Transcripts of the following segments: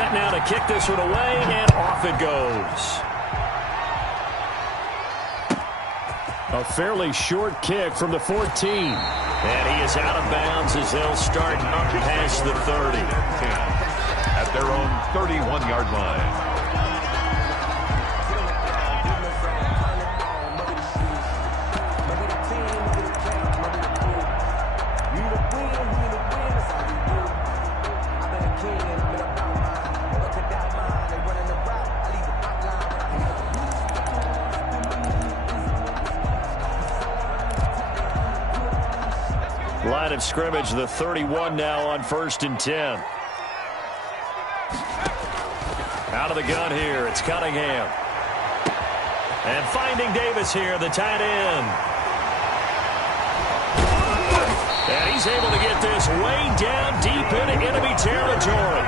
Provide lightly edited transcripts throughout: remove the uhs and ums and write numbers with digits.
set now to kick this one away, and off it goes. A fairly short kick from the 14. And he is out of bounds as they'll start up past the 30. At their own 31-yard line. Line of scrimmage, the 31 now on 1st and 10. Out of the gun here, it's Cunningham. And finding Davis here, the tight end. And he's able to get this way down deep into enemy territory.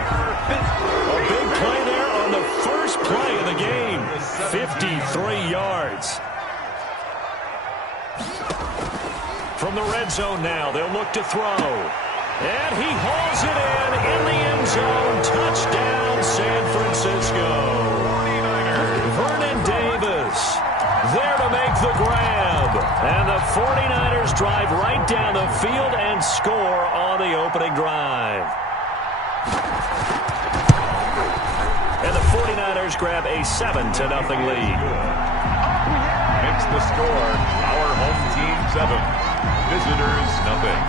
A big play there on the first play of the game. 53 yards. From the red zone now, they'll look to throw. And he hauls it in the end zone. Touchdown, San Francisco. Vernon Davis there to make the grab. And the 49ers drive right down the field and score on the opening drive. And the 49ers grab a 7-0 lead. Makes the score our home team 7. Visitors, nothing.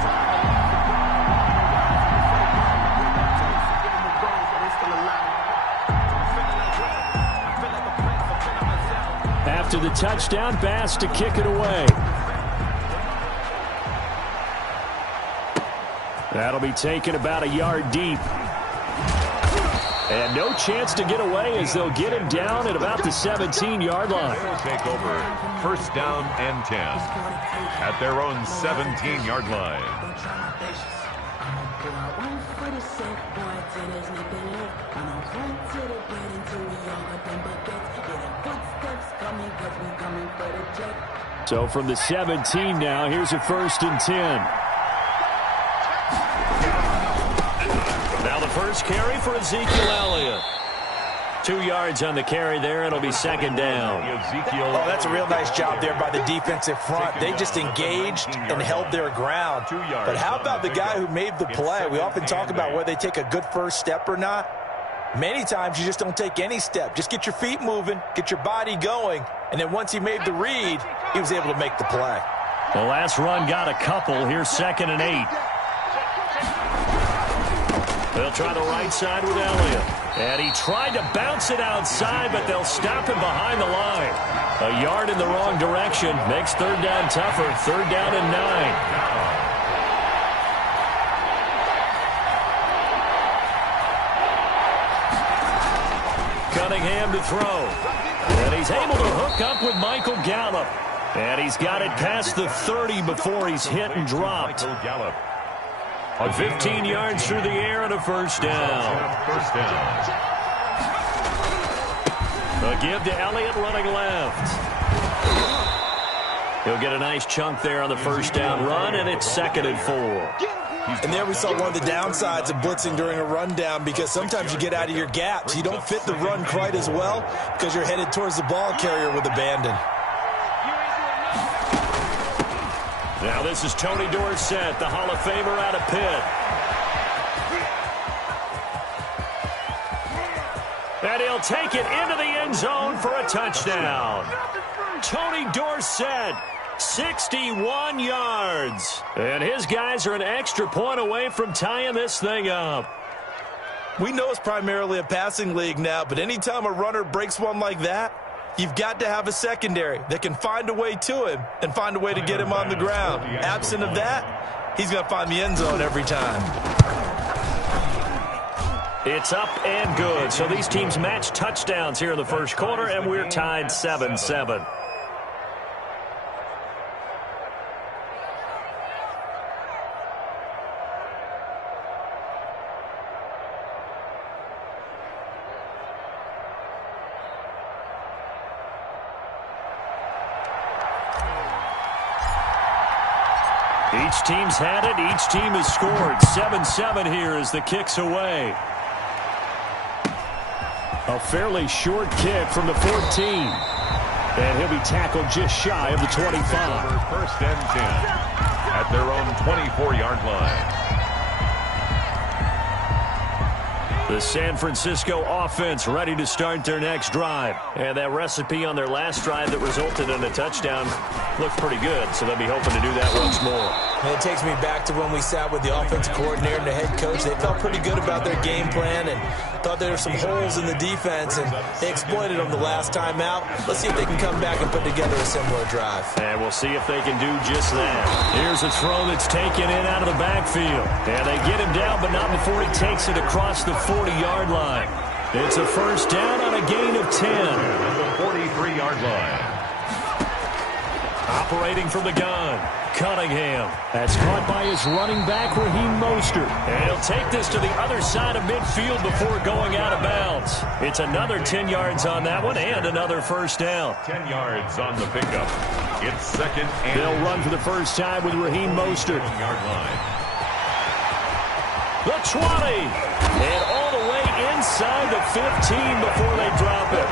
After the touchdown, Bass to kick it away. That'll be taken about a yard deep. And no chance to get away as they'll get him down at about the 17-yard line. They'll take over 1st down and 10 at their own 17-yard line. So from the 17 now, here's a 1st and 10. Now the first carry for Ezekiel Elliott. 2 yards on the carry there. It'll be 2nd down. Oh, that's a real nice job there by the defensive front. They just engaged and held their ground. But how about the guy who made the play? We often talk about whether they take a good first step or not. Many times you just don't take any step. Just get your feet moving, get your body going, and then once he made the read, he was able to make the play. The last run got a couple. Here's 2nd and 8. They'll try the right side with Elliott. And he tried to bounce it outside, but they'll stop him behind the line. A yard in the wrong direction makes 3rd down tougher. 3rd down and 9. Cunningham to throw. And he's able to hook up with Michael Gallup. And he's got it past the 30 before he's hit and dropped. Michael Gallup. 15 yards through the air and a 1st down. 1st down. A give to Elliott running left. He'll get a nice chunk there on the 1st down run, and it's 2nd and 4. And there we saw one of the downsides of blitzing during a rundown, because sometimes you get out of your gaps. You don't fit the run quite as well because you're headed towards the ball carrier with abandon. Now this is Tony Dorsett, the Hall of Famer out of Pitt. And he'll take it into the end zone for a touchdown. Tony Dorsett, 61 yards. And his guys are an extra point away from tying this thing up. We know it's primarily a passing league now, but anytime a runner breaks one like that, you've got to have a secondary that can find a way to him and find a way to get him on the ground. Absent of that, he's going to find the end zone every time. It's up and good. So these teams match touchdowns here in the first quarter, and we're tied 7-7. Each team's had it. Each team has scored. 7-7 here as the kick's away. A fairly short kick from the 14. And he'll be tackled just shy of the 25. First and 10 at their own 24-yard line. The San Francisco offense ready to start their next drive. And that recipe on their last drive that resulted in a touchdown looked pretty good, so they'll be hoping to do that once more. And it takes me back to when we sat with the offensive coordinator and the head coach. They felt pretty good about their game plan and thought there were some holes in the defense, and they exploited them the last time out. Let's see if they can come back and put together a similar drive. And we'll see if they can do just that. Here's a throw that's taken in out of the backfield. And they get him down, but not before he takes it across the 40-yard line. It's a first down on a gain of 10. The 43-yard line. Operating from the gun, Cunningham. That's caught by his running back, Raheem Mostert. And he'll take this to the other side of midfield before going out of bounds. It's another 10 yards on that one and another first down. 10 yards on the pickup. It's second and they'll run for the first time with Raheem Mostert. Yard line. The 20. And all the way inside the 15 before they drop it.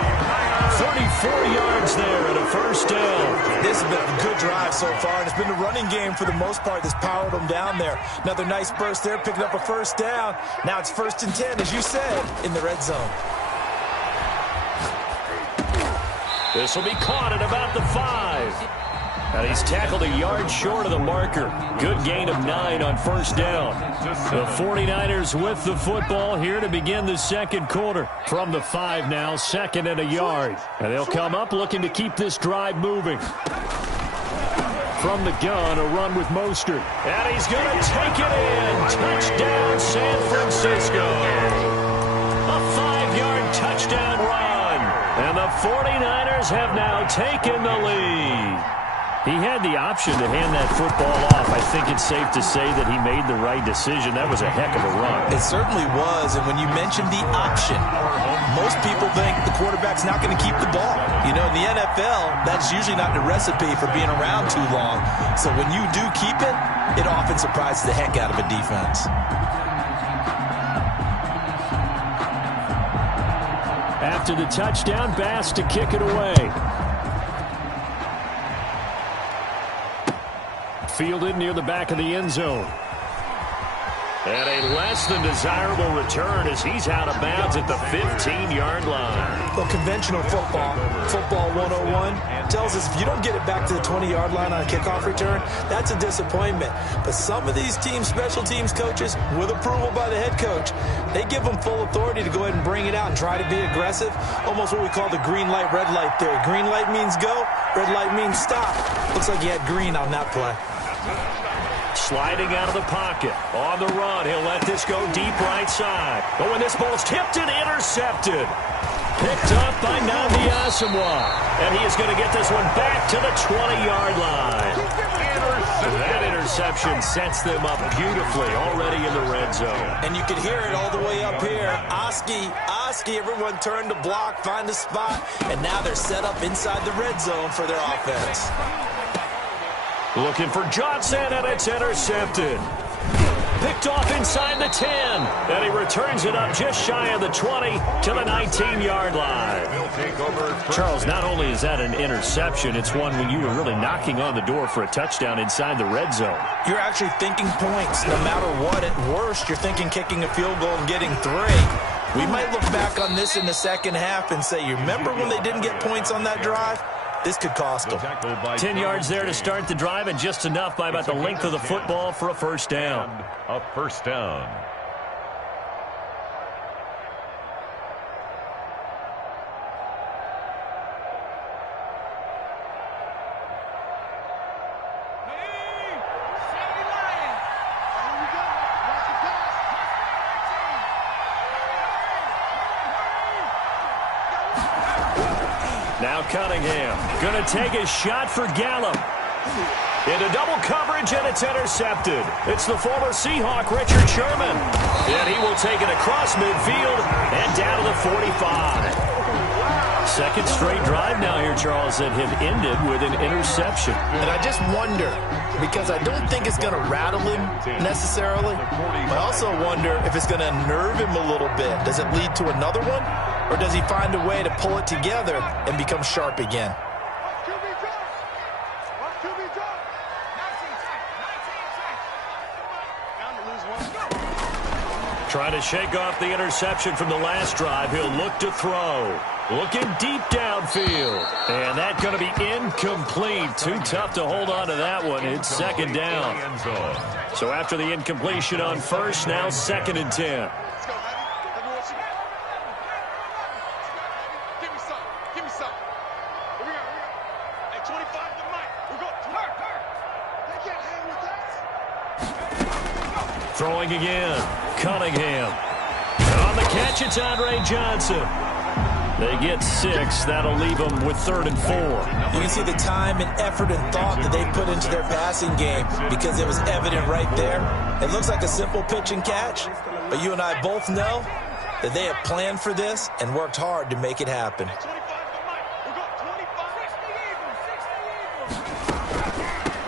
34 yards there and a first down. This has been a good drive so far, and it's been the running game for the most part that's powered them down there. Another nice burst there, picking up a first down. Now it's first and 10, as you said, in the red zone. This will be caught at about the 5. And he's tackled a yard short of the marker. Good gain of 9 on first down. The 49ers with the football here to begin the second quarter. From the 5 now, second and a yard. And they'll come up looking to keep this drive moving. From the gun, a run with Mostert. And he's going to take it in. Touchdown, San Francisco. A 5-yard touchdown run. And the 49ers have now taken the lead. He had the option to hand that football off. I think it's safe to say that he made the right decision. That was a heck of a run. It certainly was, and when you mentioned the option, most people think the quarterback's not going to keep the ball. You know, in the NFL, that's usually not the recipe for being around too long. So when you do keep it, it often surprises the heck out of a defense. After the touchdown, Bass to kick it away. Fielded near the back of the end zone. And a less than desirable return as he's out of bounds at the 15-yard line. Well, conventional football 101, tells us if you don't get it back to the 20-yard line on a kickoff return, that's a disappointment. But some of these team special teams coaches, with approval by the head coach, they give them full authority to go ahead and bring it out and try to be aggressive. Almost what we call the green light, red light theory. Green light means go, red light means stop. Looks like he had green on that play. Sliding out of the pocket. On the run, he'll let this go deep right side. But when this ball's tipped and intercepted. Picked up by Nnamdi Asomugha. And he is going to get this one back to the 20-yard line. That interception sets them up beautifully already in the red zone. And you can hear it all the way up here. Oski, everyone turned to block, find a spot. And now they're set up inside the red zone for their offense. Looking for Johnson, and it's intercepted. Picked off inside the 10. And he returns it up just shy of the 20 to the 19-yard line. Charles, not only is that an interception, it's one when you were really knocking on the door for a touchdown inside the red zone. You're actually thinking points. No matter what, at worst, you're thinking kicking a field goal and getting 3. We might look back on this in the second half and say, you remember when they didn't get points on that drive? This could cost them. 10 yards there to start the drive, and just enough by about the length of the football for a first down. A first down. Now Cunningham going to take a shot for Gallup. Into double coverage, and it's intercepted. It's the former Seahawk, Richard Sherman. And he will take it across midfield and down to the 45. Second straight drive now here, Charles, that have ended with an interception. And I just wonder, because I don't think it's going to rattle him necessarily, but I also wonder if it's going to unnerve him a little bit. Does it lead to another one, or does he find a way to pull it together and become sharp again? Trying to shake off the interception from the last drive. He'll look to throw. Looking deep downfield. And that's going to be incomplete. Too tough to hold on to that one. It's second down. So after the incompletion on first, now 2nd and 10. Throwing again. Cunningham. On the catch, it's Andre Johnson. They get 6. That'll leave them with 3rd and 4. You can see the time and effort and thought that they put into their passing game because it was evident right there. It looks like a simple pitch and catch, but you and I both know that they have planned for this and worked hard to make it happen.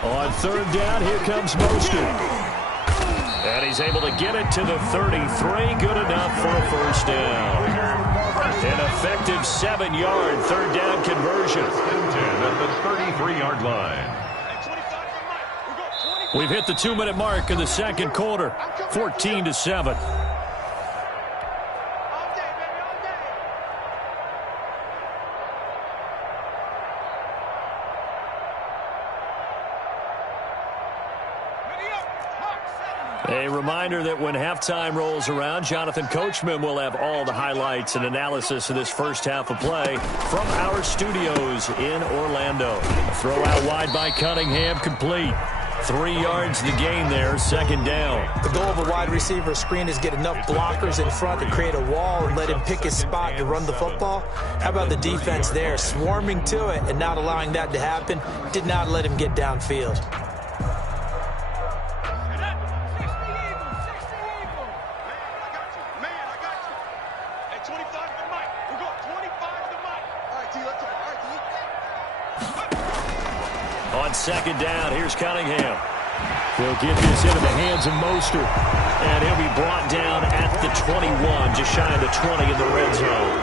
On 3rd down, here comes Mostert. And he's able to get it to the 33. Good enough for a first down. An effective 7-yard 3rd down conversion. At the 33-yard line. We've hit the 2-minute mark in the second quarter. 14-7. A reminder that when halftime rolls around, Jonathan Coachman will have all the highlights and analysis of this first half of play from our studios in Orlando. Throw out wide by Cunningham, complete. 3 yards the gain there, 2nd down. The goal of a wide receiver screen is get enough blockers in front to create a wall and let him pick his spot to run the football. How about the defense there, swarming to it and not allowing that to happen? Did not let him get downfield. On 2nd down, here's Cunningham. He'll get this into the hands of Mostert. And he'll be brought down at the 21, just shy of the 20 in the red zone.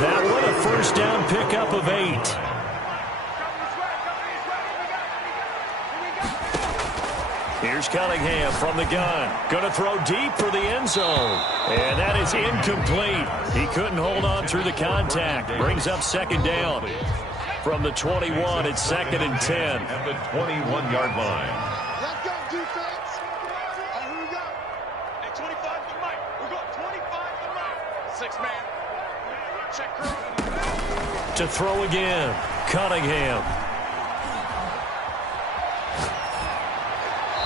That one, a first down pickup of 8. Here's Cunningham from the gun. Going to throw deep for the end zone. And that is incomplete. He couldn't hold on through the contact. Brings up 2nd down. From the 21, it's 2nd and 10. At the 21-yard line. Let's go, defense. Here we go. Hey, 25 to Mike. We got 25 to Mike. 6-man. Check crew. To throw again. Cunningham.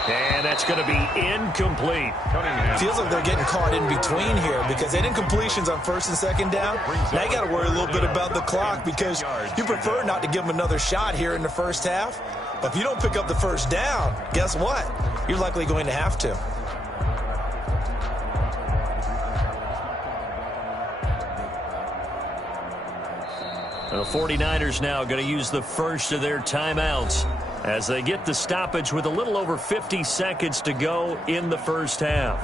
And that's going to be incomplete. Feels like they're getting caught in between here because they did incompletions on 1st and 2nd down. Now you got to worry a little bit about the clock because you prefer not to give them another shot here in the first half. But if you don't pick up the first down, guess what? You're likely going to have to. The 49ers now going to use the first of their timeouts as they get the stoppage with a little over 50 seconds to go in the first half.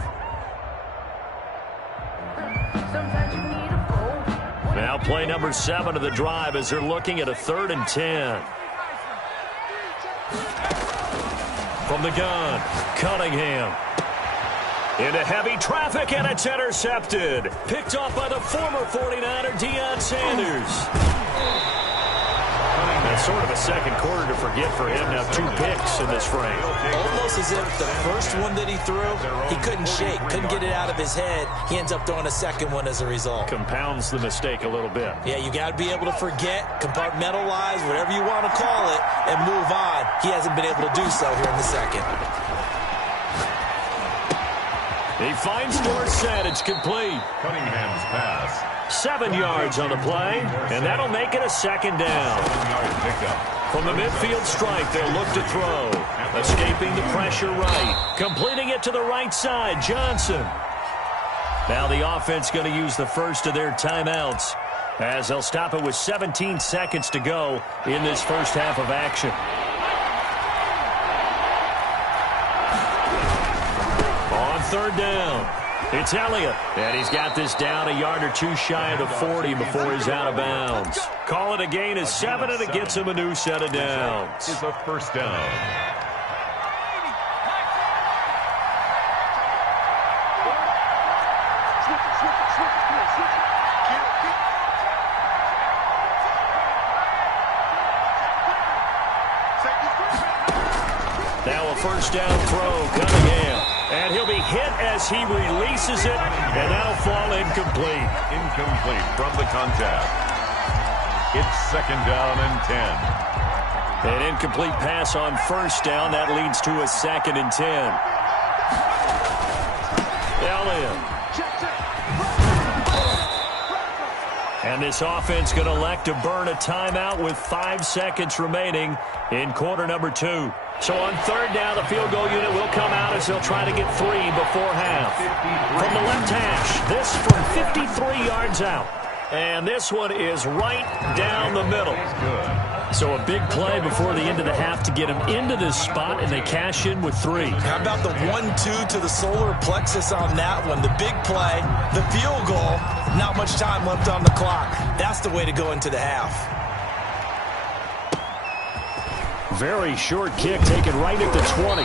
Now play number 7 of the drive as they're looking at a 3rd and 10. From the gun, Cunningham. Into heavy traffic, and it's intercepted. Picked off by the former 49er, Deion Sanders. That's sort of a second quarter to forget for him. Now 2 picks in this frame. Almost as if the first one that he threw, he couldn't shake, couldn't get it out of his head. He ends up throwing a second one as a result. Compounds the mistake a little bit. Yeah, you got to be able to forget, compartmentalize, whatever you want to call it, and move on. He hasn't been able to do so here in the second. He finds Dorsett. It's complete. Cunningham's pass. 7 yards on the play, and that'll make it a 2nd down. 7-yard pickup. From the midfield stripe, they'll look to throw. Escaping the pressure right. Completing it to the right side, Johnson. Now the offense going to use the first of their timeouts as they'll stop it with 17 seconds to go in this first half of action. On third down, it's Elliott. And he's got this down a yard or two shy of the 40 before he's out of bounds. Call it a gain of 7, and it gets him a new set of downs. Is a first down. Now a first down throw, Cunningham. And he'll be hit as he releases it, and that'll fall incomplete. Incomplete from the contact. It's second down and 10. An incomplete pass on first down. That leads to a 2nd and 10. Elliott. And this offense going to elect to burn a timeout with 5 seconds remaining in quarter number 2. So on third down, the field goal unit will come out as they'll try to get 3 before half. From the left hash, this from 53 yards out. And this one is right down the middle. So a big play before the end of the half to get them into this spot, and they cash in with 3. How about the 1-2 to the solar plexus on that one? The big play, the field goal, not much time left on the clock. That's the way to go into the half. Very short kick taken right at the 20.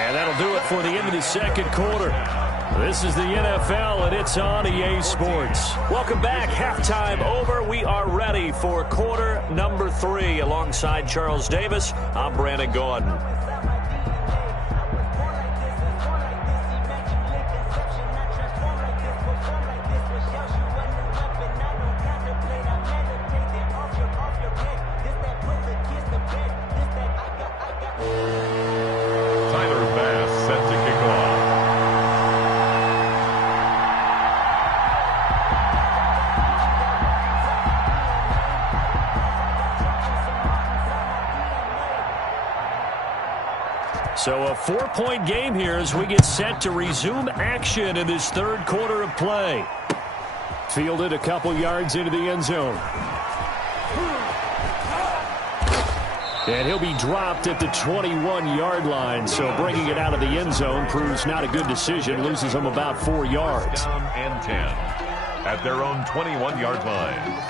And that'll do it for the end of the second quarter. This is the NFL, and it's on EA Sports. Welcome back. Halftime over. We are ready for quarter number 3. Alongside Charles Davis, I'm Brandon Gaudin. So a 4-point game here as we get set to resume action in this third quarter of play. Fielded a couple yards into the end zone. And he'll be dropped at the 21-yard line. So bringing it out of the end zone proves not a good decision. Loses them about 4 yards. Down and 10 at their own 21-yard line.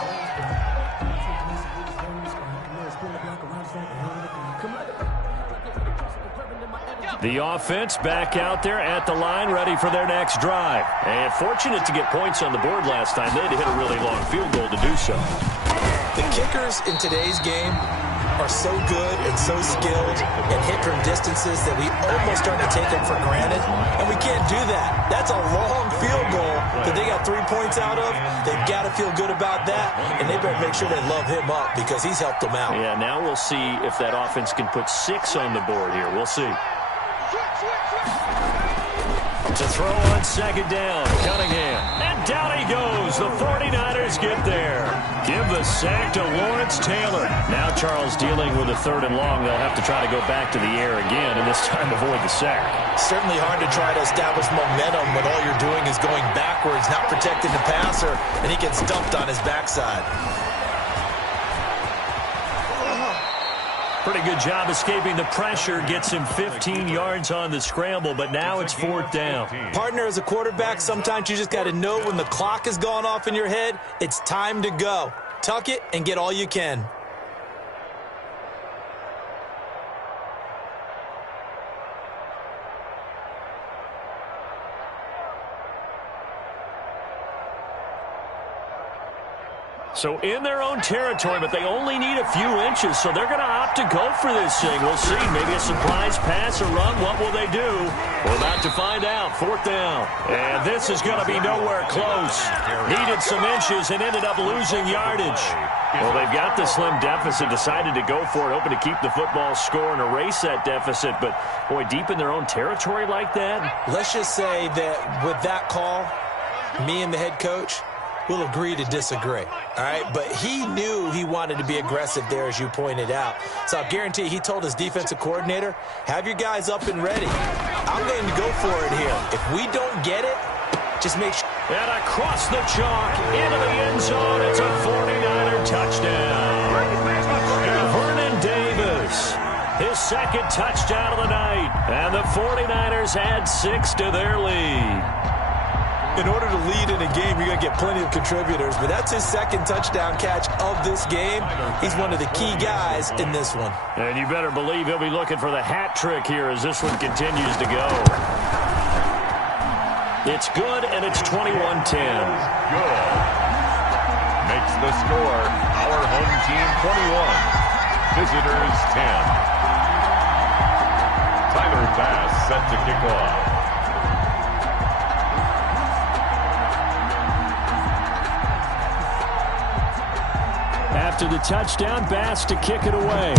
The offense back out there at the line, ready for their next drive. And fortunate to get points on the board last time. They had to hit a really long field goal to do so. The kickers in today's game are so good and so skilled and hit from distances that we almost start to take them for granted. And we can't do that. That's a long field goal that they got 3 points out of. They've got to feel good about that. And they better make sure they love him up because he's helped them out. Yeah, now we'll see if that offense can put 6 on the board here. We'll see. To throw on second down, Cunningham. And down he goes. The 49ers get there. Give the sack to Lawrence Taylor. Now Charles dealing with a 3rd and long. They'll have to try to go back to the air again, and this time avoid the sack. Certainly hard to try to establish momentum when all you're doing is going backwards, not protecting the passer, and he gets dumped on his backside. Pretty good job escaping the pressure. Gets him 15 yards on the scramble, but now it's 4th down. Partner, as a quarterback, sometimes you just got to know when the clock has gone off in your head, it's time to go. Tuck it and get all you can. So in their own territory, but they only need a few inches, so they're going to opt to go for this thing. We'll see. Maybe a surprise pass or run. What will they do? We're about to find out. 4th down. And this is going to be nowhere close. Needed some inches and ended up losing yardage. Well, they've got the slim deficit, decided to go for it, hoping to keep the football score and erase that deficit. But, boy, deep in their own territory like that? Let's just say that with that call, me and the head coach, will agree to disagree, all right? But he knew he wanted to be aggressive there, as you pointed out. So I guarantee he told his defensive coordinator, have your guys up and ready. I'm going to go for it here. If we don't get it, just make sure. And across the chalk, into the end zone, it's a 49er touchdown. Vernon Davis, his second touchdown of the night. And the 49ers add 6 to their lead. In order to lead in a game, you're going to get plenty of contributors, but that's his second touchdown catch of this game. He's one of the key guys in this one. And you better believe he'll be looking for the hat trick here as this one continues to go. It's good, and it's 21-10. Good. Makes the score our home team 21, visitors 10. Tyler Bass set to kick off. After the touchdown, Bass to kick it away.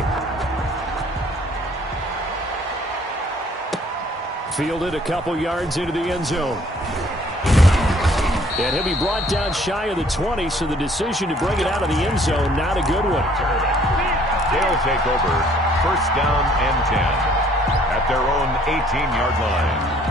Fielded a couple yards into the end zone. And he'll be brought down shy of the 20, so the decision to bring it out of the end zone, not a good one. They'll take over first down and 10 at their own 18-yard line.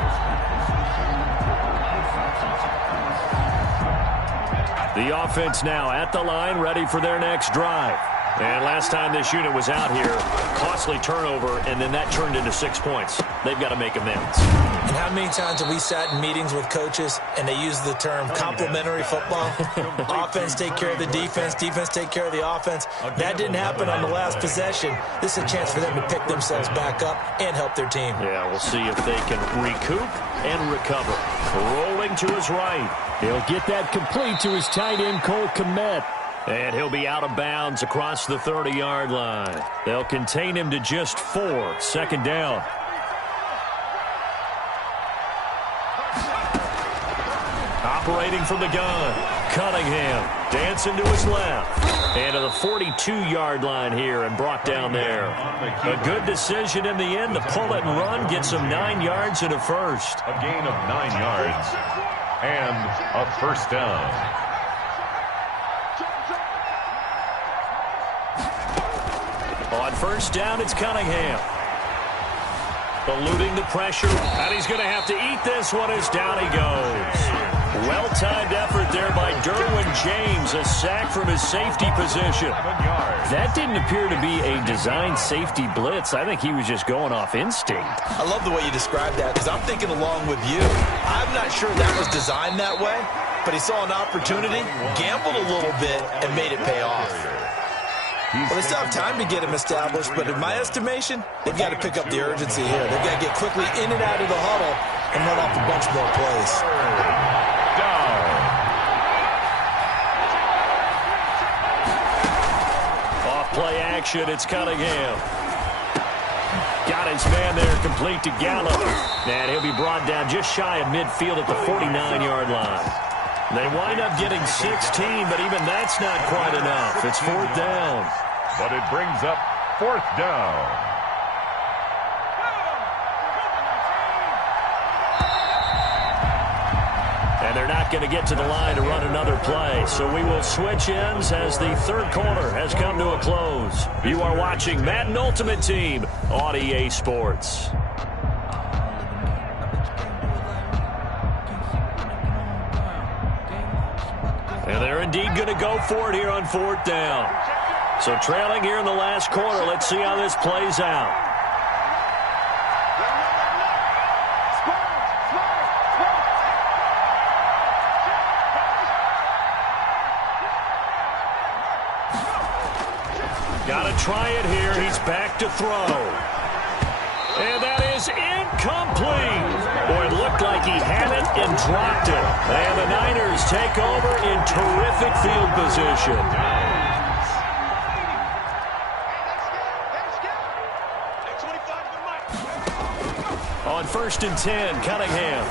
The offense now at the line, ready for their next drive. And last time this unit was out here, costly turnover, and then that turned into 6 points. They've got to make amends. And how many times have we sat in meetings with coaches and they use the term complementary football? Offense take care of the defense, defense take care of the offense. That didn't happen on the last possession. This is a chance for them to pick themselves back up and help their team. Yeah, we'll see if they can recoup and recover. Rolling to his right. He'll get that complete to his tight end, Cole Kmet. And he'll be out of bounds across the 30-yard line. They'll contain him to just 4. Second down. Operating from the gun, Cunningham dancing to his left. And to the 42-yard line here and brought down there. A good decision in the end to pull it and run, get some 9 yards and a first. A gain of 9 yards and a first down. On first down, it's Cunningham. Eluding the pressure, and he's going to have to eat this one as down he goes. Well-timed effort there by Derwin James, a sack from his safety position. That didn't appear to be a designed safety blitz. I think he was just going off instinct. I love the way you described that because I'm thinking along with you. I'm not sure that was designed that way, but he saw an opportunity, gambled a little bit, and made it pay off. Well, they still have time to get him established, but in my estimation, they've got to pick up the urgency here. They've got to get quickly in and out of the huddle and run off a bunch more plays. Off play action, it's Cunningham. Got his man there complete to Gallup. And he'll be brought down just shy of midfield at the 49-yard line. They wind up getting 16, but even that's not quite enough. It's fourth down. But it brings up fourth down. And they're not going to get to the line to run another play. So we will switch ends as the third quarter has come to a close. You are watching Madden Ultimate Team on EA Sports. And they're indeed going to go for it here on fourth down. So trailing here in the last quarter, let's see how this plays out. Got to try it here. He's back to throw. And that is incomplete. Boy, it looked like he had it and dropped it. And the Niners take over in terrific field position. On first and 10, Cunningham.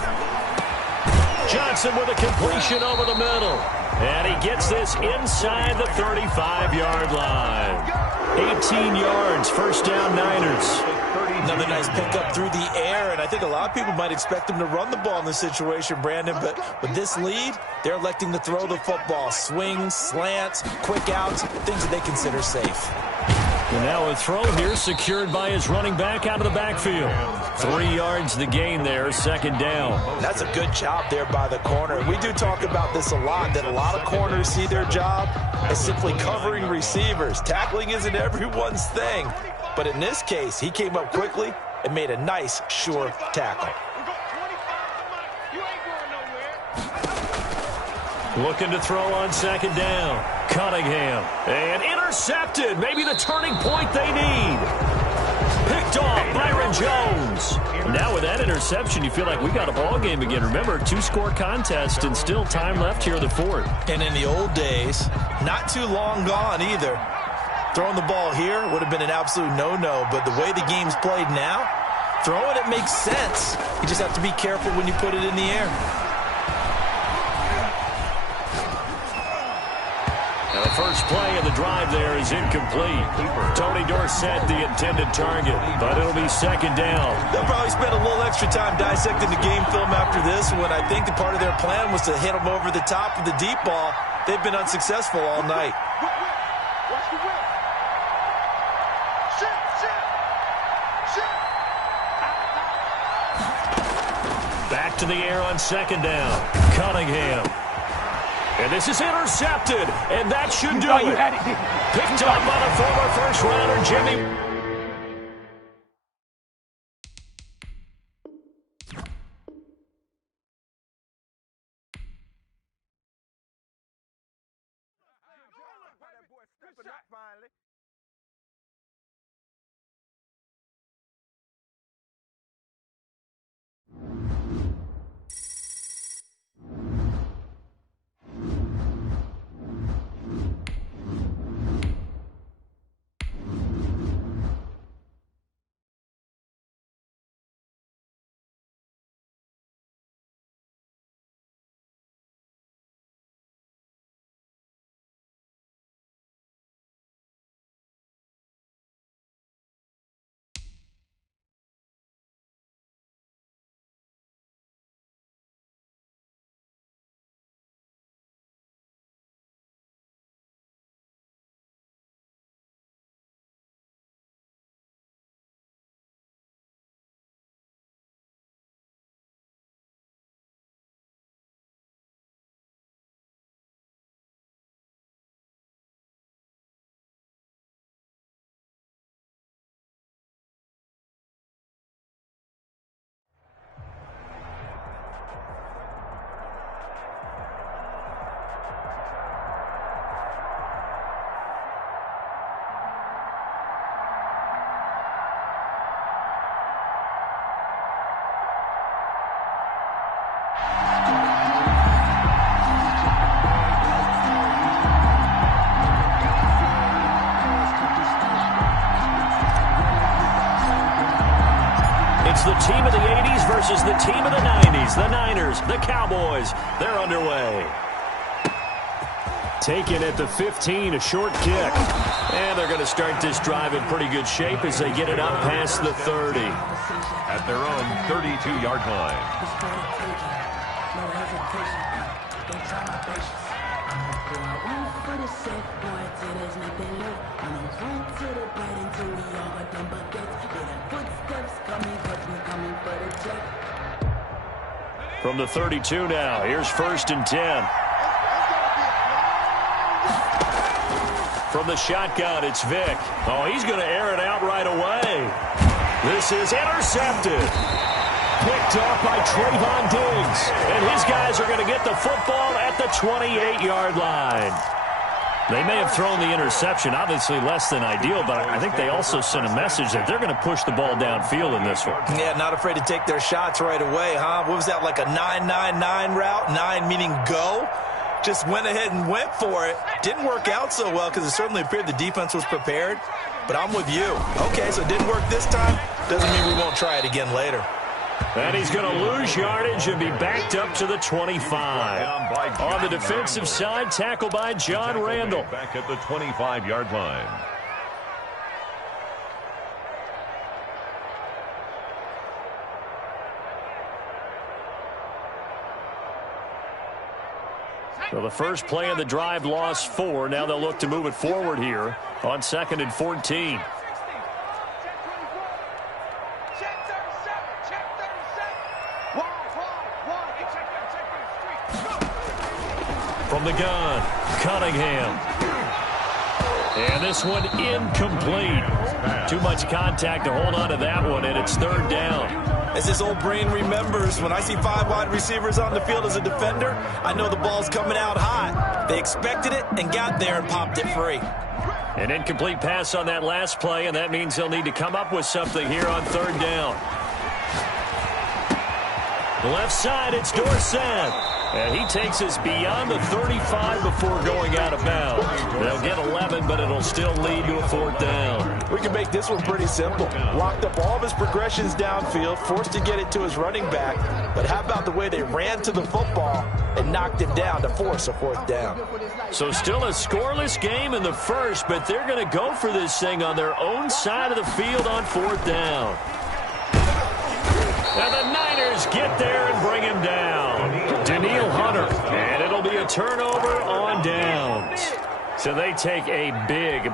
Johnson with a completion over the middle. And he gets this inside the 35-yard line. 18 yards, first down Niners. Another nice pickup through the air, and I think a lot of people might expect them to run the ball in this situation, Brandon, but with this lead, they're electing to throw the football. Swings, slants, quick outs, things that they consider safe. And now a throw here secured by his running back out of the backfield. 3 yards the gain there, second down. That's a good job there by the corner. We do talk about this a lot, that a lot of corners see their job as simply covering receivers. Tackling isn't everyone's thing. But in this case, he came up quickly and made a nice, sure tackle. Looking to throw on second down. Cunningham. And intercepted. Maybe the turning point they need. Picked off Byron Jones. Now with that interception, you feel like we got a ball game again. Remember, 2-score contest and still time left here in the fourth. And in the old days, not too long gone either. Throwing the ball here would have been an absolute no-no, but the way the game's played now, throwing it makes sense. You just have to be careful when you put it in the air. Now the first play of the drive there is incomplete. Tony Dorsett, the intended target, but it'll be second down. They'll probably spend a little extra time dissecting the game film after this when I think the part of their plan was to hit them over the top of the deep ball. They've been unsuccessful all night. Watch the whip. Back to the air on second down. Cunningham. And this is intercepted, and that should do it. Picked up by the former first-rounder, Jimmy. It's the team of the 80s versus the team of the 90s. The Niners, the Cowboys, they're underway. Taken at the 15, a short kick. And they're going to start this drive in pretty good shape as they get it up past the 30. At their own 32-yard line. From the 32 now, here's 1st and 10. From the shotgun, it's Vick. Oh, he's going to air it out right away. This is intercepted. Picked off by Trayvon Diggs. And his guys are going to get the football at the 28-yard line. They may have thrown the interception, obviously less than ideal, but I think they also sent a message that they're going to push the ball downfield in this one. Yeah, not afraid to take their shots right away, huh? What was that, like a 9-9-9 route? 9 meaning go? Just went ahead and went for it. Didn't work out so well because it certainly appeared the defense was prepared. But I'm with you. Okay, so it didn't work this time. Doesn't mean we won't try it again later. And he's going to lose yardage and be backed up to the 25. On the defensive side, tackle by John Randall. Back at the 25-yard line. So the first play of the drive lost 4. Now they'll look to move it forward here on 2nd and 14. From the gun, Cunningham. And this one incomplete. Too much contact to hold on to that one, and it's 3rd down. As this old brain remembers, when I see 5 wide receivers on the field as a defender, I know the ball's coming out hot. They expected it and got there and popped it free. An incomplete pass on that last play, and that means they'll need to come up with something here on 3rd down. The left side, it's Dorsett. And he takes us beyond the 35 before going out of bounds. They'll get 11, but it'll still lead to a 4th down. We can make this one pretty simple. Locked up all of his progressions downfield, forced to get it to his running back. But how about the way they ran to the football and knocked him down to force a 4th down? So still a scoreless game in the first, but they're going to go for this thing on their own side of the field on 4th down. And the Niners get there and bring him down. Danielle Hunter, and it'll be a turnover on downs. So they take a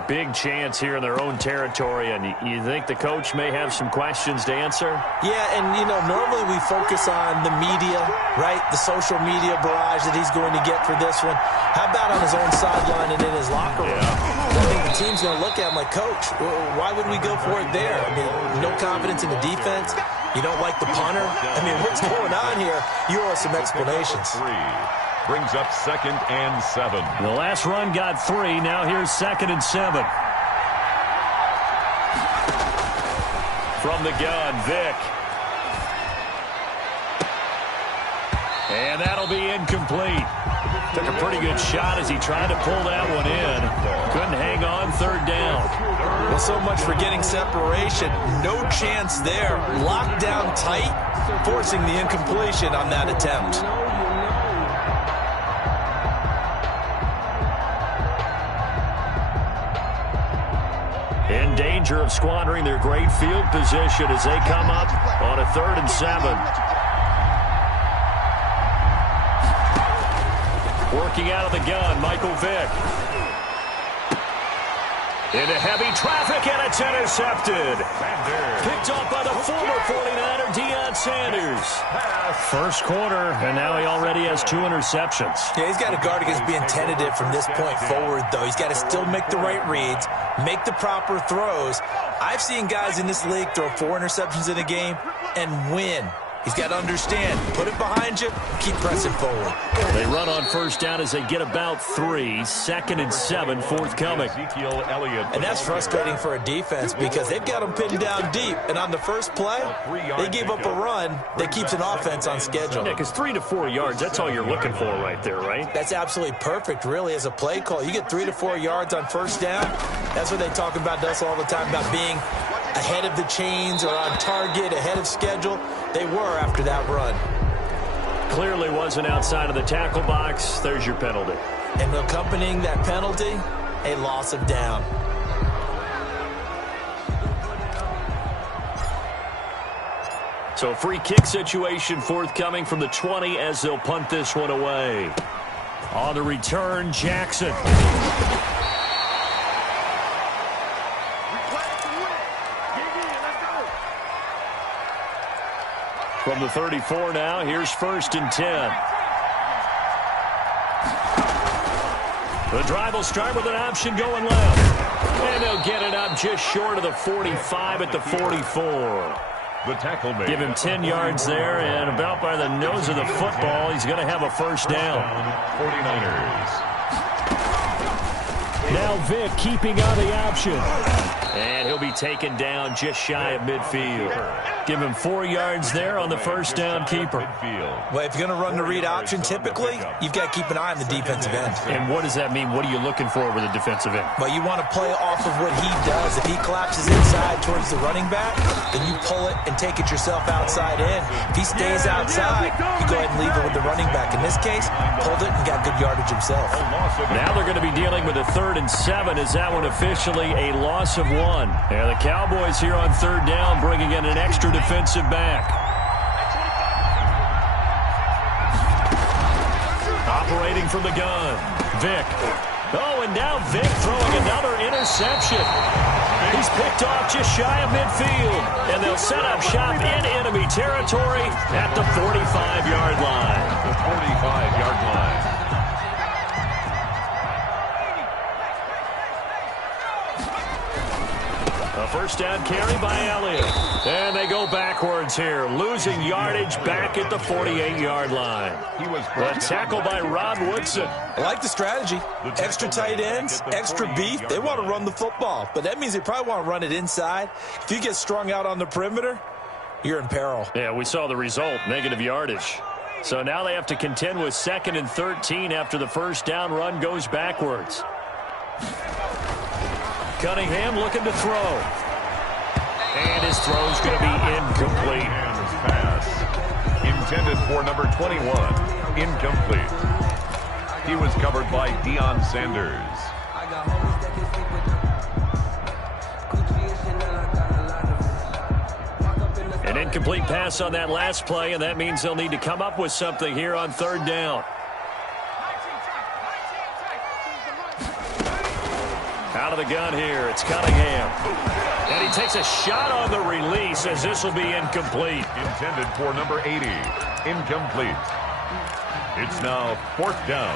big chance here in their own territory, and you think the coach may have some questions to answer? Yeah, and, normally we focus on the media, right? The social media barrage that he's going to get for this one. How about on his own sideline and in his locker room? Yeah. I think the team's going to look at him like, Coach, why would we go for it there? I mean, no confidence in the defense. You don't like the punter? I mean, what's going on here? You owe us some explanations. Brings up 2nd and 7. The last run got 3. Now here's 2nd and 7. From the gun, Vick. And that'll be incomplete. Took a pretty good shot as he tried to pull that one in. Couldn't hang on 3rd down. Well, so much for getting separation. No chance there. Locked down tight, forcing the incompletion on that attempt. In danger of squandering their great field position as they come up on a 3rd and 7. Working out of the gun, Michael Vick. Into heavy traffic, and it's intercepted. Picked off by the former 49er, Deion Sanders. First quarter, and now he already has 2 interceptions. Yeah, he's got to guard against being tentative from this point forward, though. He's got to still make the right reads, make the proper throws. I've seen guys in this league throw 4 interceptions in a game and win. He's got to understand, put it behind you, keep pressing forward. They run on 1st down as they get about 3. 2nd and 7 forthcoming. Ezekiel Elliott. And that's frustrating for a defense because they've got them pinned down deep. And on the first play, they gave up a run that keeps an offense on schedule. Yeah, because 3 to 4 yards, that's all you're looking for right there, right? That's absolutely perfect, really, as a play call. You get 3 to 4 yards on 1st down. That's what they talk about us all the time, about being ahead of the chains or on target, ahead of schedule. They were after that run. Clearly wasn't outside of the tackle box. There's your penalty. And accompanying that penalty, a loss of down. So free kick situation forthcoming from the 20 as they'll punt this one away. On the return, Jackson. From the 34 now, here's 1st and 10. The drive will start with an option going left. And they'll get it up just short of the 45 at the 44. The tackle made. Give him 10 yards there, and about by the nose of the football, he's going to have a 1st down. 49ers. Now Vick keeping on the option. And he'll be taken down just shy of midfield. Give him 4 yards there on the 1st down keeper. Well, if you're going to run the read option, typically, you've got to keep an eye on the defensive end. And what does that mean? What are you looking for with a defensive end? Well, you want to play off of what he does. If he collapses inside towards the running back, then you pull it and take it yourself outside in. If he stays outside, you go ahead and leave it with the running back. In this case, pulled it and got good yardage himself. Now they're going to be dealing with a 3rd and 7. Is that one officially a loss of 1? And the Cowboys here on 3rd down bringing in an extra defensive back. Operating from the gun. Vick. Oh, and now Vick throwing another interception. He's picked off just shy of midfield. And they'll set up shop in enemy territory at the 45-yard line. The 45-yard line. A first down carry by Elliott. And they go backwards here, losing yardage back at the 48-yard line. A tackle by Rod Woodson. I like the strategy. Extra tight ends, extra beef. They want to run the football, but that means they probably want to run it inside. If you get strung out on the perimeter, you're in peril. Yeah, we saw the result, negative yardage. So now they have to contend with 2nd and 13 after the first down run goes backwards. Cunningham looking to throw. And his throw's going to be incomplete. And his pass intended for number 21. Incomplete. He was covered by Deion Sanders. An incomplete pass on that last play, and that means they'll need to come up with something here on 3rd down. Out of the gun here, it's Cunningham. And he takes a shot on the release as this will be incomplete. Intended for number 80. Incomplete. It's now 4th down.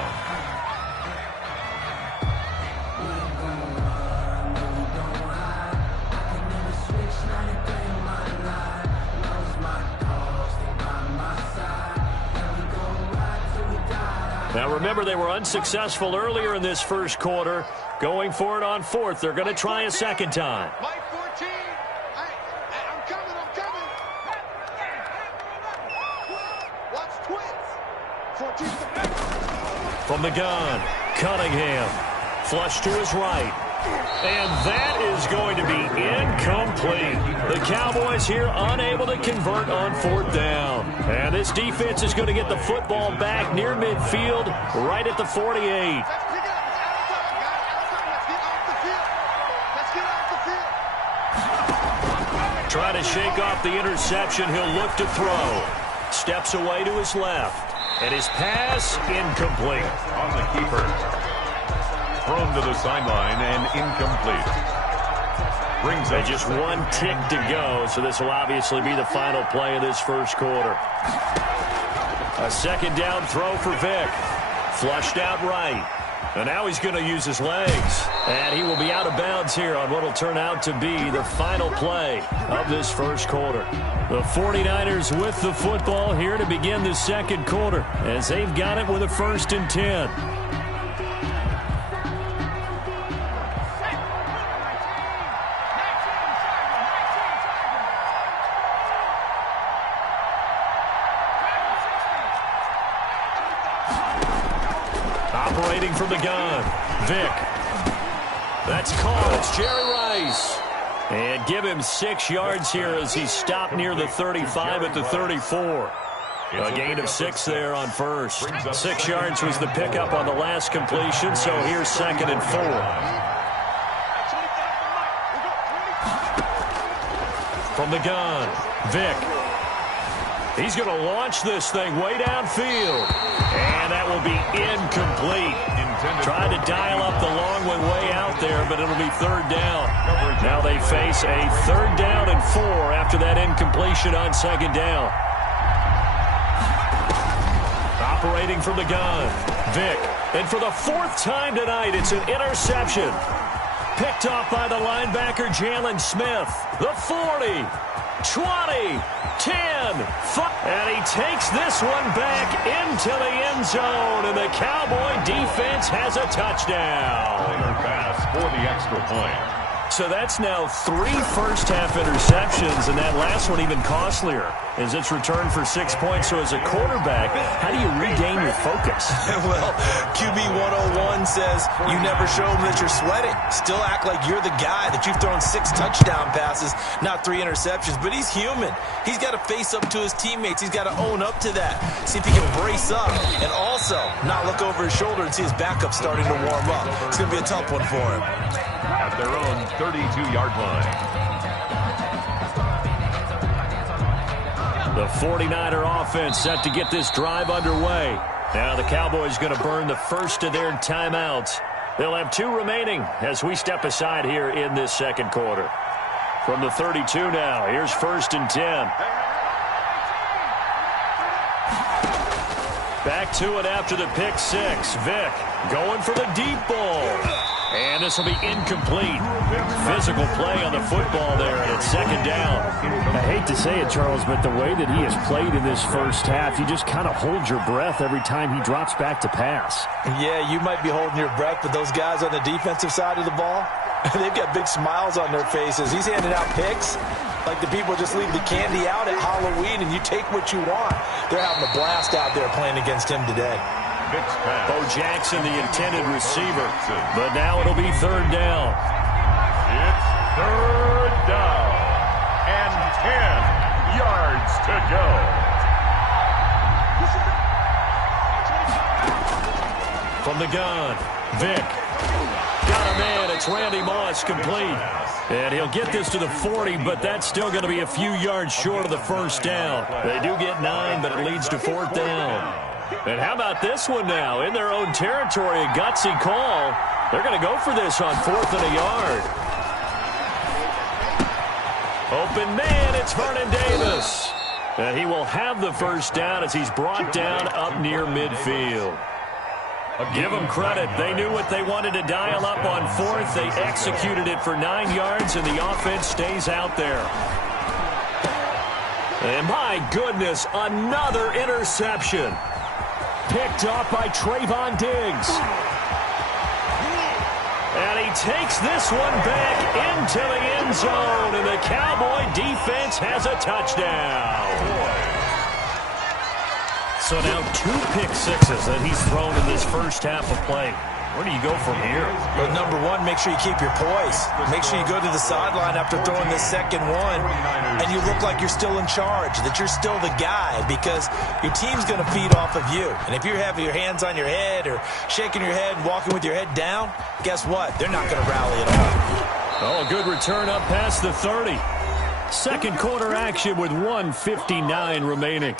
Now remember, they were unsuccessful earlier in this first quarter. Going for it on 4th. They're going to try a second time. Mike 14. I'm coming. Watch twins. 14. From the gun, Cunningham. Flush to his right. And that is going to be incomplete. The Cowboys here unable to convert on 4th down. And this defense is going to get the football back near midfield, right at the 48. Trying to shake off the interception. He'll look to throw. Steps away to his left. And his pass incomplete. On the keeper. Thrown to the sideline and incomplete. Brings up just one tick to go, so this will obviously be the final play of this first quarter. A second down throw for Vick. Flushed out right. And now he's going to use his legs. And he will be out of bounds here on what will turn out to be the final play of this first quarter. The 49ers with the football here to begin the second quarter as they've got it with a 1st and 10. Operating from the gun, Vick. That's caught. It's Jerry Rice. And give him 6 yards here as he stopped near the 35 at the 34. A gain of 6 there on first. 6 yards was the pickup on the last completion, so here's 2nd and 4. From the gun, Vick. He's going to launch this thing way downfield. And that will be incomplete. Tried to dial up the long one way out there, but it'll be 3rd down. Now they face a 3rd down and 4 after that incompletion on 2nd down. Operating from the gun, Vick. And for the 4th time tonight, it's an interception. Picked off by the linebacker, Jalen Smith. The 40, 20, 10, 5. And he takes this one back into the end zone. And the Cowboy defense has a touchdown. Pass for the extra point. So that's now 3 first-half interceptions, and that last one even costlier as it's returned for 6 points. So as a quarterback, how do you regain your focus? Well, QB 101 says you never show them that you're sweating. Still act like you're the guy, that you've thrown 6 touchdown passes, not 3 interceptions. But he's human. He's got to face up to his teammates. He's got to own up to that. See if he can brace up and also not look over his shoulder and see his backup starting to warm up. It's going to be a tough one for him. At their own 32-yard line. The 49er offense set to get this drive underway. Now the Cowboys going to burn the first of their timeouts. They'll have 2 remaining as we step aside here in this second quarter. From the 32 now, here's 1st and 10. Back to it after the pick 6. Vick going for the deep ball. And this will be incomplete. Physical play on the football there, and it's 2nd down. I hate to say it, Charles, but the way that he has played in this first half, you just kind of hold your breath every time he drops back to pass. Yeah, you might be holding your breath, but those guys on the defensive side of the ball, they've got big smiles on their faces. He's handing out picks like the people just leave the candy out at Halloween and you take what you want. They're having a blast out there playing against him today. Bo Jackson, the intended receiver, but now it'll be 3rd down. It's 3rd down and 10 yards to go. From the gun, Vick. Got a man. It's Randy Moss, complete. And he'll get this to the 40, but that's still going to be a few yards short of the 1st down. They do get 9, but it leads to 4th down. And how about this one now? In their own territory, a gutsy call. They're going to go for this on 4th and a yard. Open man, it's Vernon Davis. And he will have the 1st down as he's brought down up near midfield. Give them credit. They knew what they wanted to dial up on 4th. They executed it for 9 yards, and the offense stays out there. And my goodness, another interception. Picked off by Trayvon Diggs. And he takes this one back into the end zone, and the Cowboy defense has a touchdown. So now 2 pick sixes that he's thrown in this first half of play. Where do you go from here? Well, number one, make sure you keep your poise. Make sure you go to the sideline after throwing this second one, and you look like you're still in charge, that you're still the guy, because your team's going to feed off of you. And if you're having your hands on your head or shaking your head and walking with your head down, guess what? They're not going to rally at all. Oh, good return up past the 30. Second quarter action with 1:59 remaining.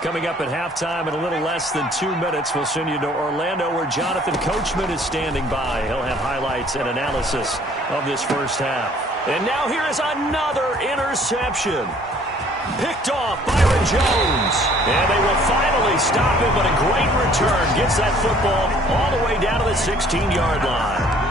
Coming up at halftime in a little less than 2 minutes, we'll send you to Orlando where Jonathan Coachman is standing by. He'll have highlights and analysis of this first half. And now here is another interception. Picked off Byron Jones. And they will finally stop him, but a great return gets that football all the way down to the 16-yard line.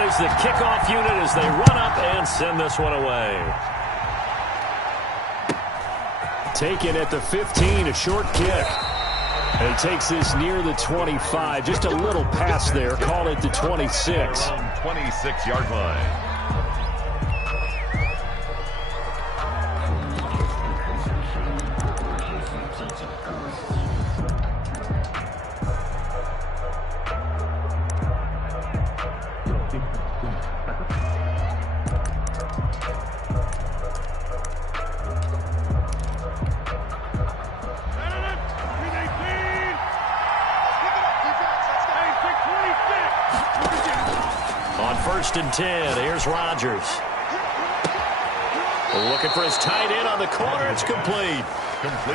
out is the kickoff unit as they run up and send this one away. Taken at the 15, a short kick. And he takes this near the 25. Just a little pass there. Call it the 26. 26-yard line. First and 10. Here's Rodgers. Looking for his tight end on the corner. It's complete.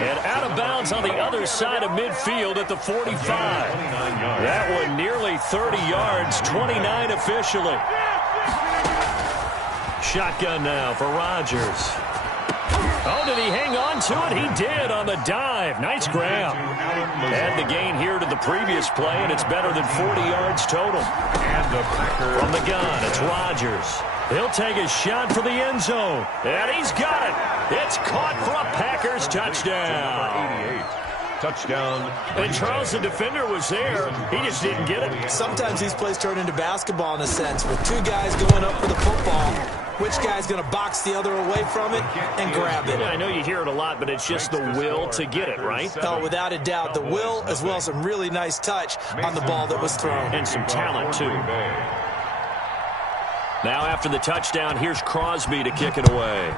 And out of bounds on the other side of midfield at the 45. That one nearly 30 yards, 29 officially. Shotgun now for Rodgers. Oh, did he hang on to it? He did on the dive. Nice grab. Add the gain here to the previous play, and it's better than 40 yards total. And the Packers. From the gun, it's Rodgers. He'll take a shot for the end zone. And he's got it. It's caught for a Packers touchdown. 88. Touchdown. And Charles, the defender, was there. He just didn't get it. Sometimes these plays turn into basketball in a sense, with two guys going up for the football. Which guy's going to box the other away from it and grab it? Yeah, I know you hear it a lot, but it's just the will to get it, right? Oh, without a doubt. The will, as well as some really nice touch on the ball that was thrown. And some talent, too. Now after the touchdown, here's Crosby to kick it away.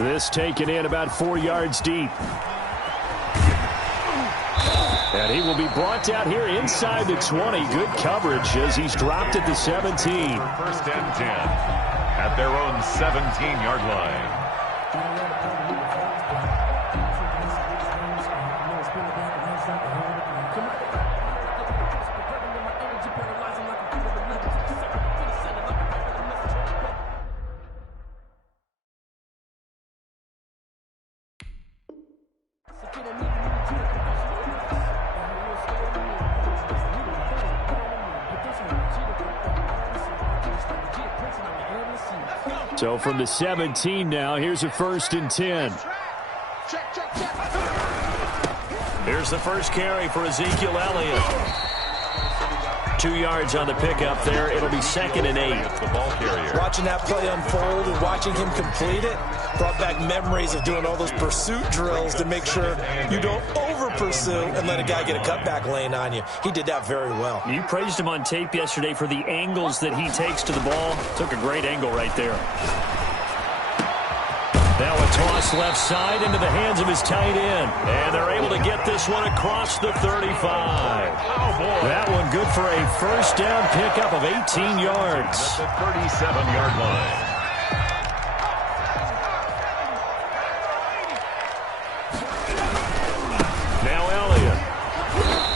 This taken in about 4 yards deep. And he will be brought down here inside the 20. Good coverage as he's dropped at the 17. First and 10 at their own 17-yard line. So from the 17 now, here's a first and 10. Here's the first carry for Ezekiel Elliott. 2 yards on the pickup there. It'll be second and 8. The ball carrier. Watching that play unfold and watching him complete it brought back memories of doing all those pursuit drills to make sure you don't over-pursue and let a guy get a cutback lane on you. He did that very well. You praised him on tape yesterday for the angles that he takes to the ball. Took a great angle right there. Now a toss left side into the hands of his tight end. And they're able to get this one across the 35. Oh, boy. That one good for a first down pickup of 18 yards. At the 37-yard line. Now Elliott.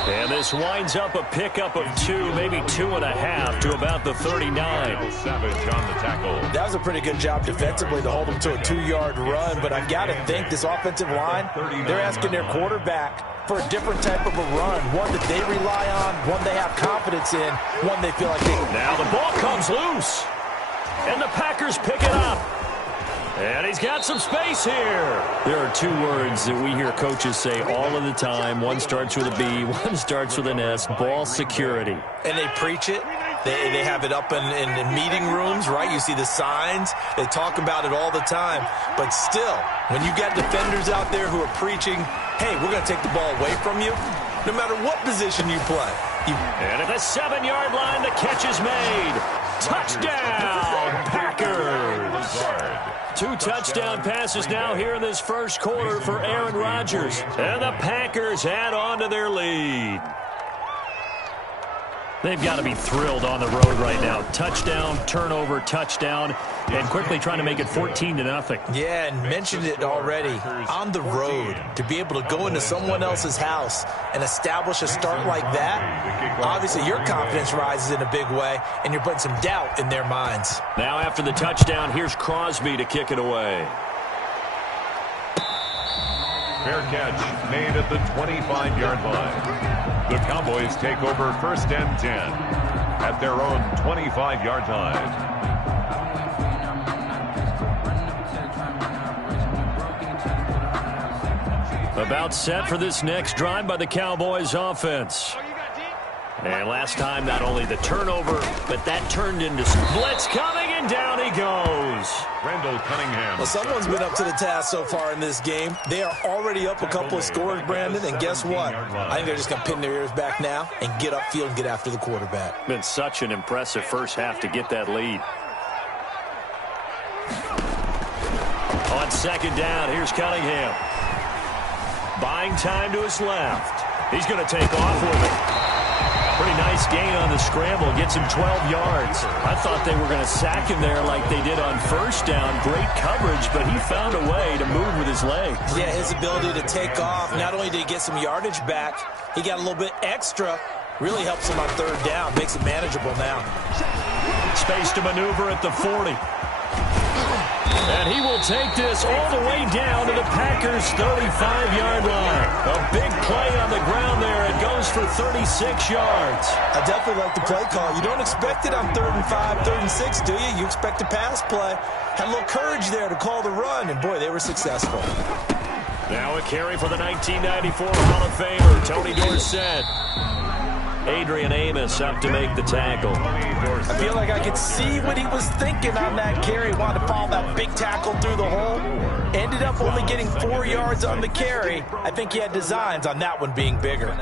And this winds up a pickup of 2, maybe 2.5 to about the 39. Savage on the tackle. That was a pretty good job defensively to hold him to a 2-yard run, but I've got to think this offensive line, they're asking their quarterback for a different type of a run, one that they rely on, one they have confidence in, one they feel like they... Now the ball comes loose, and the Packers pick it up. And he's got some space here. There are 2 words that we hear coaches say all of the time. One starts with a B, one starts with an S, ball security. And they preach it. They have it up in meeting rooms, right? You see the signs. They talk about it all the time. But still, when you got defenders out there who are preaching, hey, we're going to take the ball away from you, no matter what position you play. And at the 7-yard line, the catch is made. Touchdown, Packers. 2 touchdown passes now here in this first quarter for Aaron Rodgers. And the Packers add on to their lead. They've got to be thrilled on the road right now. Touchdown, turnover, touchdown, and quickly trying to make it 14-0. Yeah, and mentioned it already. On the road, to be able to go into someone else's house and establish a start like that, obviously your confidence rises in a big way, and you're putting some doubt in their minds. Now after the touchdown, here's Crosby to kick it away. Fair catch made at the 25-yard line. The Cowboys take over 1st and 10 at their own 25-yard line. About set for this next drive by the Cowboys offense. And last time, not only the turnover, but that turned into blitz coming, and down he goes. Randall Cunningham. Well, someone's been up to the task so far in this game. They are already up a couple of scores, Brandon, and guess what? I think they're just going to pin their ears back now and get upfield and get after the quarterback. Been such an impressive first half to get that lead. On 2nd down, here's Cunningham. Buying time to his left. He's going to take off with it. Pretty nice gain on the scramble. Gets him 12 yards. I thought they were going to sack him there like they did on 1st down. Great coverage, but he found a way to move with his legs. Yeah, his ability to take off. Not only did he get some yardage back, he got a little bit extra. Really helps him on 3rd down. Makes it manageable now. Space to maneuver at the 40. And he will take this all the way down to the Packers' 35-yard line. A big play on the ground there. It goes for 36 yards. I definitely like the play call. You don't expect it on 3rd and 5, 3rd and 6, do you? You expect a pass play. Had a little courage there to call the run, and boy, they were successful. Now a carry for the 1994 Hall of Famer, Tony Dorsett. Adrian Amos up to make the tackle. I feel like I could see what he was thinking on that carry. Wanted to follow that big tackle through the hole. Ended up only getting 4 yards on the carry. I think he had designs on that one being bigger.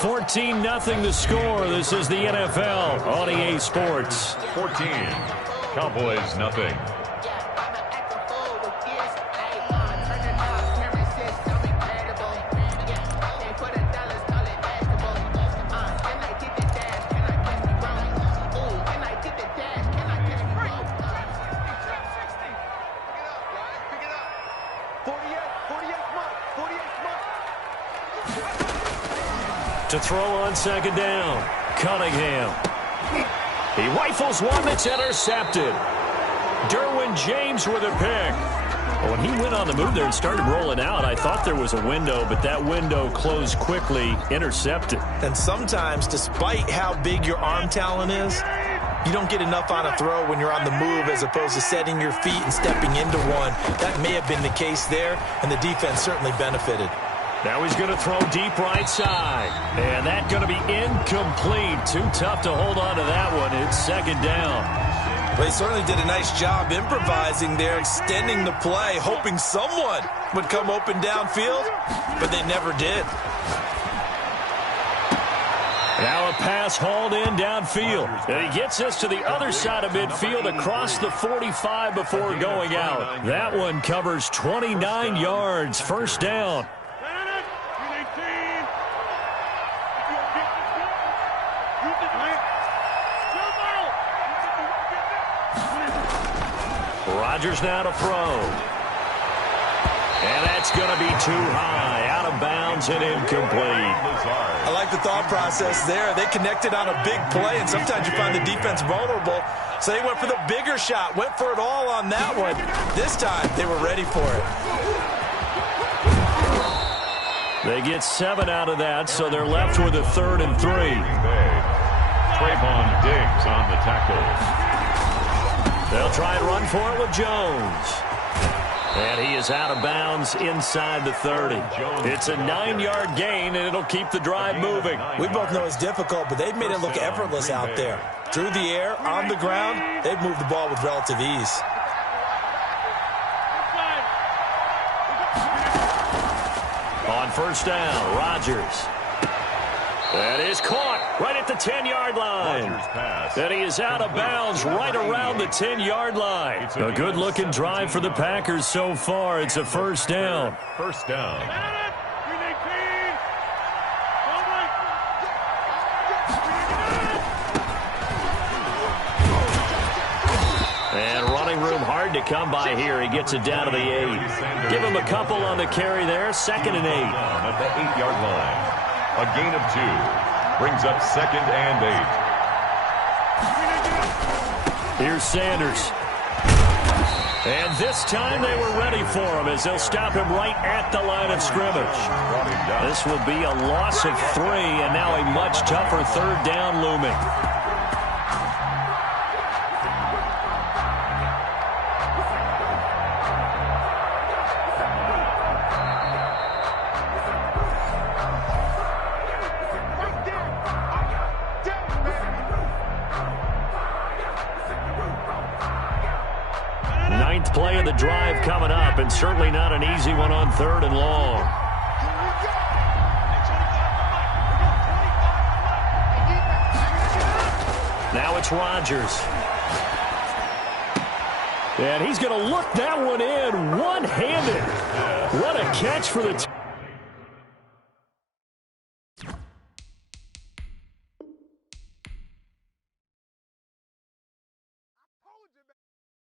14-0 the score. This is the NFL on EA Sports. 14. Cowboys, nothing. To throw on 2nd down, Cunningham. He rifles one that's intercepted. Derwin James with a pick. When he went on the move there and started rolling out, I thought there was a window, but that window closed quickly, intercepted. And sometimes, despite how big your arm talent is, you don't get enough on a throw when you're on the move as opposed to setting your feet and stepping into one. That may have been the case there, and the defense certainly benefited. Now he's going to throw deep right side. And that's going to be incomplete. Too tough to hold on to that one. It's 2nd down. Well, he certainly did a nice job improvising there, extending the play, hoping someone would come open downfield, but they never did. Now a pass hauled in downfield. And he gets us to the other side of midfield across the 45 before going out. That one covers 29 yards. 1st down. Rodgers now to throw. And that's going to be too high. Out of bounds and incomplete. I like the thought process there. They connected on a big play, and sometimes you find the defense vulnerable. So they went for the bigger shot, went for it all on that one. This time, they were ready for it. They get 7 out of that, so they're left with a 3rd and 3. Trayvon Diggs on the tackle. They'll try and run for it with Jones. And he is out of bounds inside the 30. It's a 9-yard gain, and it'll keep the drive moving. We both know it's difficult, but they've made it look effortless out there. Through the air, on the ground, they've moved the ball with relative ease. On 1st down, Rodgers. That is caught right at the 10-yard line. And he is out of bounds right around the 10-yard line. A good-looking drive for the Packers so far. It's a 1st down. 1st down. And running room hard to come by here. He gets it down to the 8. Give him a couple on the carry there. 2nd and 8. At the 8-yard line. A gain of 2. Brings up 2nd and 8. Here's Sanders. And this time they were ready for him as they'll stop him right at the line of scrimmage. This will be a loss of 3 and now a much tougher 3rd down looming. Ninth play of the drive coming up, and certainly not an easy one on 3rd and long. Now it's Rodgers. And he's going to look that one in one-handed. What a catch for the